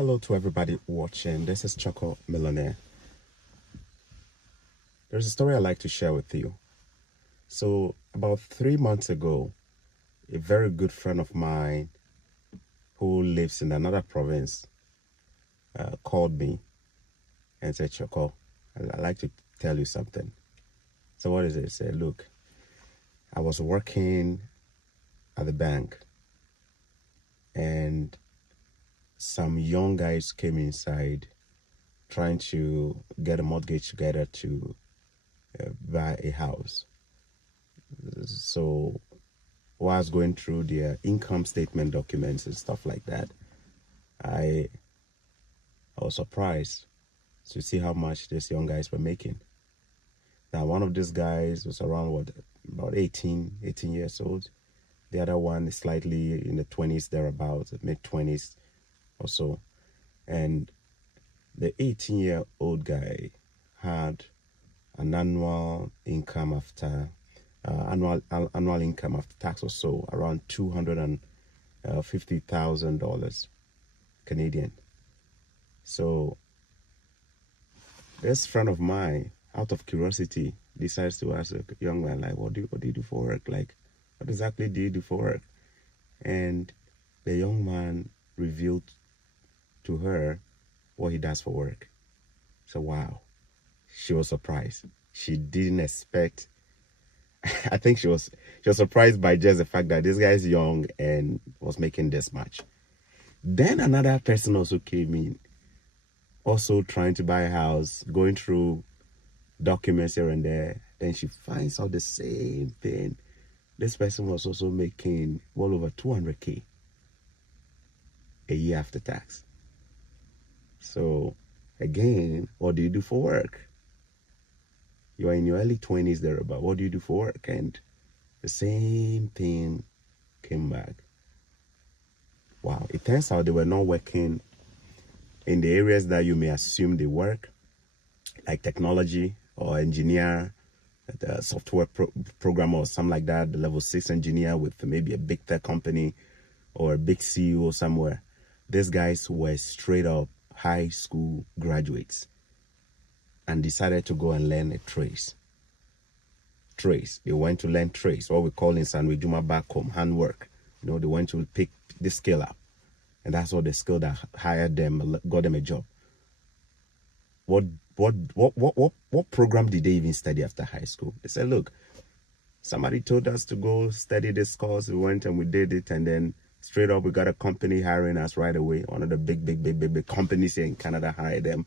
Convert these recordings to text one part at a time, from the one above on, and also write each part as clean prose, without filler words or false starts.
Hello to everybody watching. This is Choco Millionaire. There's a story I'd like to share with you. So, about 3 months ago, a very good friend of mine who lives in another province called me and said, Choco, I'd like to tell you something. So, what is it? He said, look, I was working at the bank and some young guys came inside trying to get a mortgage together to buy a house. So while I was going through their income statement documents and stuff like that, I was surprised to see how much these young guys were making. Now, one of these guys was around about 18 years old. The other one is slightly in the 20s, thereabouts, mid-20s or so. And the 18-year-old guy had an annual income after annual income after tax or so around $250,000 Canadian. So this friend of mine, out of curiosity, decides to ask a young man, like, what do you do for work? Like, what exactly do you do for work? And the young man revealed to her what he does for work. So wow, she was surprised. She didn't expect. I think she was surprised by just the fact that this guy is young and was making this much. Then another person also came in, also trying to buy a house, going through documents here and there. Then she finds out the same thing. This person was also making well over 200K a year after tax. So again, what do you do for work? You are in your early 20s thereabout. What do you do for work? And the same thing came back. Wow, it turns out they were not working in the areas that you may assume they work, like technology or engineer, the software programmer or something like that, the level 6 engineer with maybe a big tech company or a big CEO somewhere. These guys were straight up high school graduates and decided to go and learn a trade. They went to learn trades, what we call in San Juma back home, handwork. They went to pick the skill up. And that's what the skill that hired them, got them a job. What program did they even study after high school? They said, look, somebody told us to go study this course. We went and we did it. And then straight up, we got a company hiring us right away. One of the big companies here in Canada hired them.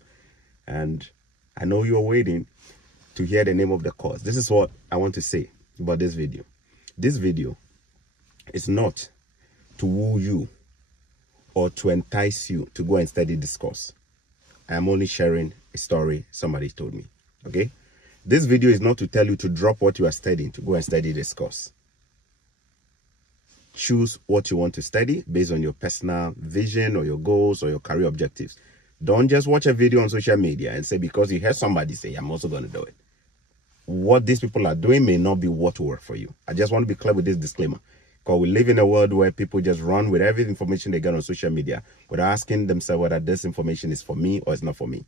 And I know you're waiting to hear the name of the course. This is what I want to say about this video. This video is not to woo you or to entice you to go and study this course. I am only sharing a story somebody told me, okay? This video is not to tell you to drop what you are studying to go and study this course. Choose what you want to study based on your personal vision or your goals or your career objectives. Don't just watch a video on social media and say, because you heard somebody say, I'm also going to do it. What these people are doing may not be what will work for you. I just want to be clear with this disclaimer. Because we live in a world where people just run with every information they get on social media without asking themselves whether this information is for me or it's not for me.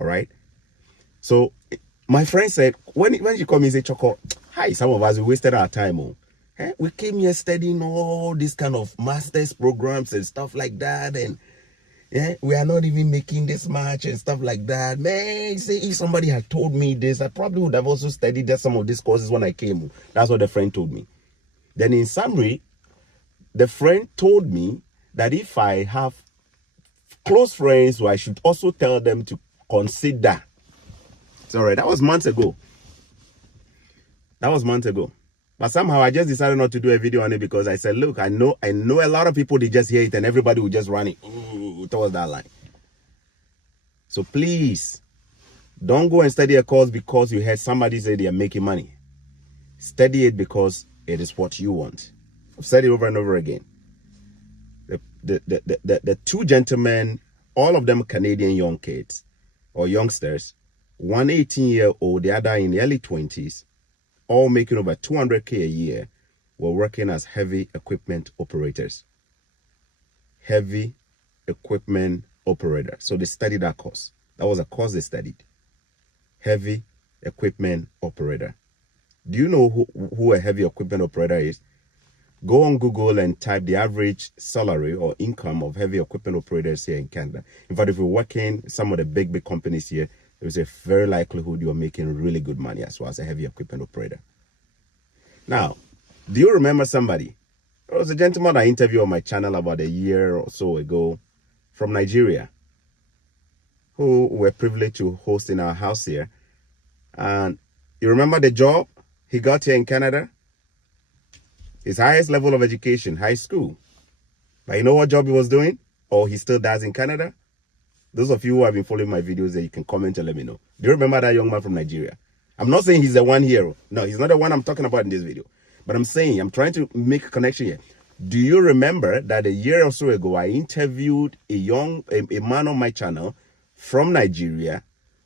All right? So my friend said, when she called me and said, Choco, hi, some of us, we wasted our time. We came here studying all these kind of master's programs and stuff like that. And we are not even making this much and stuff like that. Man, say if somebody had told me this, I probably would have also studied some of these courses when I came. That's what the friend told me. Then in summary, the friend told me that if I have close friends who I should also tell them to consider. Sorry, that was months ago. But somehow I just decided not to do a video on it because I said, look, I know a lot of people, they just hear it and everybody will just run it towards that line. So please, don't go and study a course because you heard somebody say they are making money. Study it because it is what you want. I've said it over and over again. The two gentlemen, all of them Canadian young kids or youngsters, one 18-year-old, the other in the early 20s, all making over 200K a year, were working as heavy equipment operators. Heavy equipment operator. So they studied that course. That was a course they studied. Heavy equipment operator. Do you know who a heavy equipment operator is? Go on Google and type the average salary or income of heavy equipment operators here in Canada. In fact, if you're working some of the big companies here, there's a very likelihood you're making really good money as well as a heavy equipment operator. Now, do you remember somebody? There was a gentleman I interviewed on my channel about a year or so ago from Nigeria who were privileged to host in our house here. And you remember the job he got here in Canada? His highest level of education, high school. But you know what job he was doing? Or he still does in Canada? Those of you who have been following my videos, you can comment and let me know. Do you remember that young man from Nigeria? I'm not saying he's the one here. No, he's not the one I'm talking about in this video. But I'm saying, I'm trying to make a connection here. Do you remember that a year or so ago, I interviewed a man on my channel from Nigeria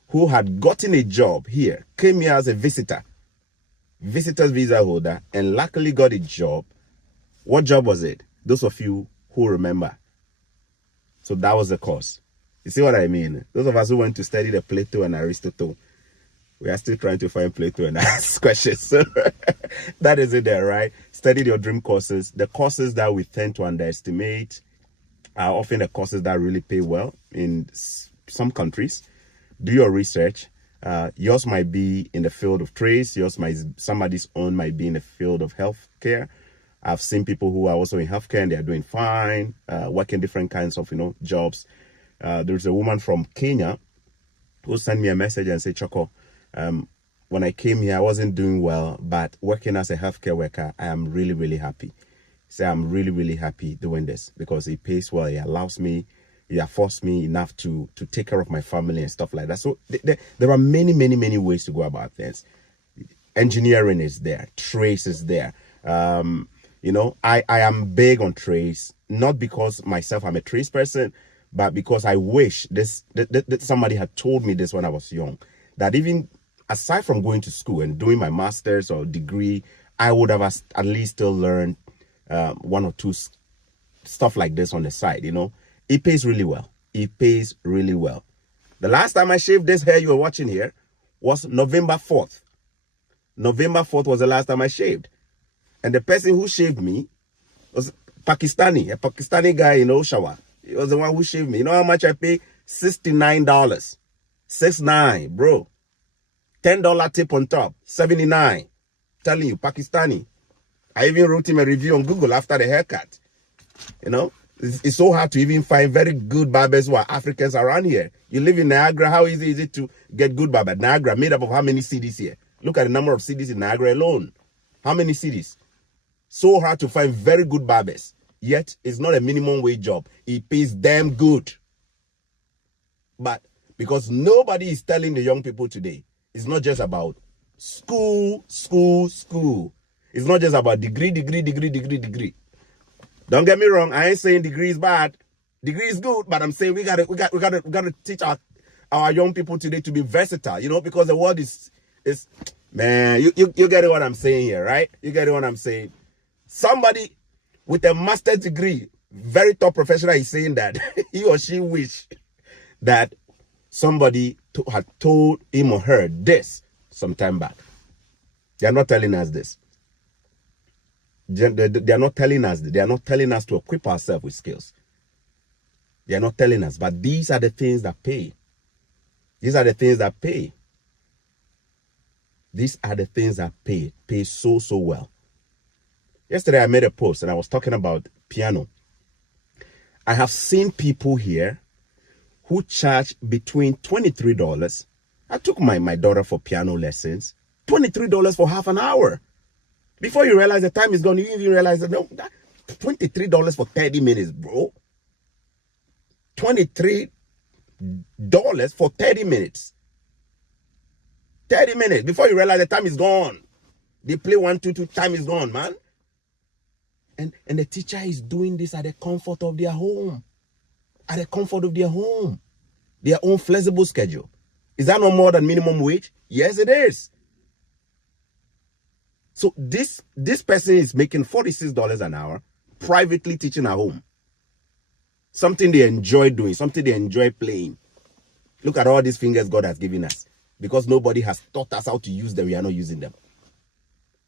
who had gotten a job here, came here as a visitor's visa holder, and luckily got a job. What job was it? Those of you who remember. So that was the course. You see what I mean? Those of us who went to study the Plato and Aristotle, we are still trying to find Plato and ask questions. So that is it there, right? Study your dream courses. The courses that we tend to underestimate are often the courses that really pay well in some countries. Do your research. Yours might be in the field of trades. Somebody's own might be in the field of healthcare. I've seen people who are also in healthcare and they are doing fine, working different kinds of, jobs. There's a woman from Kenya who sent me a message and said, Choco, when I came here, I wasn't doing well, but working as a healthcare worker, I am really, really happy. So I'm really, really happy doing this because it pays well. It allows me, it affords me enough to take care of my family and stuff like that. So there are many, many, many ways to go about things. Engineering is there. Trades is there. I am big on trades, not because myself, I'm a trades person, but because I wish that somebody had told me this when I was young, that even aside from going to school and doing my master's or degree, I would have at least still learned one or two stuff like this on the side, It pays really well. It pays really well. The last time I shaved this hair you are watching here was November 4th. November 4th was the last time I shaved. And the person who shaved me was a Pakistani guy in Oshawa. He was the one who shaved me. You know how much I pay? $69. $69, bro. $10 tip on top. $79. Telling you, Pakistani. I even wrote him a review on Google after the haircut. It's so hard to even find very good barbers who are Africans around here. You live in Niagara. How easy is it to get good barber? Niagara made up of how many cities here? Look at the number of cities in Niagara alone. How many cities? So hard to find very good barbers. Yet, it's not a minimum wage job. It pays damn good. But because nobody is telling the young people today, it's not just about school. It's not just about degree. Don't get me wrong. I ain't saying degree is bad. Degree is good, but I'm saying we gotta teach our young people today to be versatile. Because the world is man. You get what I'm saying here, right? You get what I'm saying. Somebody with a master's degree, very top professional, is saying that he or she wish that somebody had told him or her this some time back. They are not telling us this. They are not telling us. They are not telling us to equip ourselves with skills. They are not telling us. But these are the things that pay. These are the things that pay. These are the things that pay. Pay so well. Yesterday I made a post and I was talking about piano. I have seen people here who charge between $23. I took my daughter for piano lessons. $23 for half an hour. Before you realize the time is gone, you even realize that no, $23 for 30 minutes, bro. $23 for 30 minutes. 30 minutes. Before you realize the time is gone. They play 1, 2, 2, time is gone, man. And the teacher is doing this at the comfort of their home. At the comfort of their home. Their own flexible schedule. Is that no more than minimum wage? Yes, it is. So this person is making $46 an hour privately teaching at home. something they enjoy doing, something they enjoy playing. Look at all these fingers God has given us. Because nobody has taught us how to use them, we are not using them.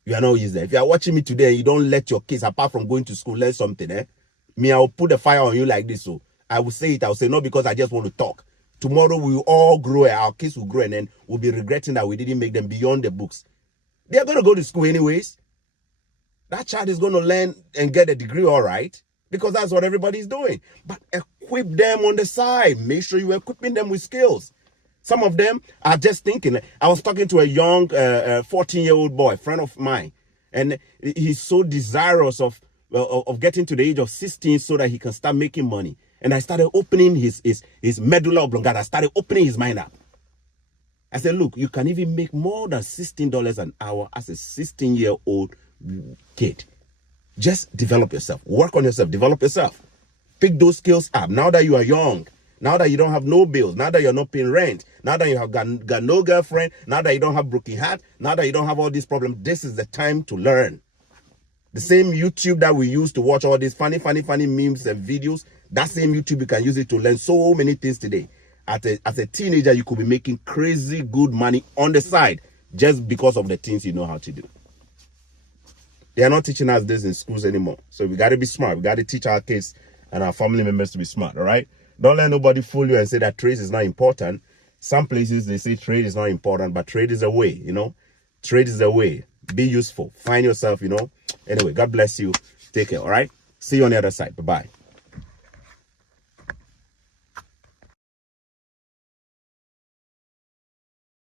You are not using them. If you are watching me today and you don't let your kids, apart from going to school, learn something, me, I will put the fire on you like this. So I will say it. I will say, not because I just want to talk. Tomorrow we will all grow, our kids will grow, and then we'll be regretting that we didn't make them beyond the books. They are going to go to school anyways. That child is going to learn and get a degree, all right, because that's what everybody's doing. But equip them on the side. Make sure you're equipping them with skills. Some of them are just thinking. I was talking to a young 14-year-old boy, friend of mine, and he's so desirous of getting to the age of 16 so that he can start making money. And I started opening his medulla oblongata. I started opening his mind up. I said, look, you can even make more than $16 an hour as a 16-year-old kid. Just develop yourself. Work on yourself. Develop yourself. Pick those skills up. Now that you are young, now that you don't have no bills, now that you're not paying rent, now that you have got no girlfriend, now that you don't have broken heart, now that you don't have all these problems, this is the time to learn. The same YouTube that we use to watch all these funny memes and videos, that same YouTube, you can use it to learn so many things today. As a teenager, you could be making crazy good money on the side just because of the things you know how to do. They are not teaching us this in schools anymore. So we got to be smart. We got to teach our kids and our family members to be smart, all right? Don't let nobody fool you and say that trade is not important. Some places, they say trade is not important, but trade is a way, you know? Trade is a way. Be useful. Find yourself, you know? Anyway, God bless you. Take care, all right? See you on the other side. Bye-bye.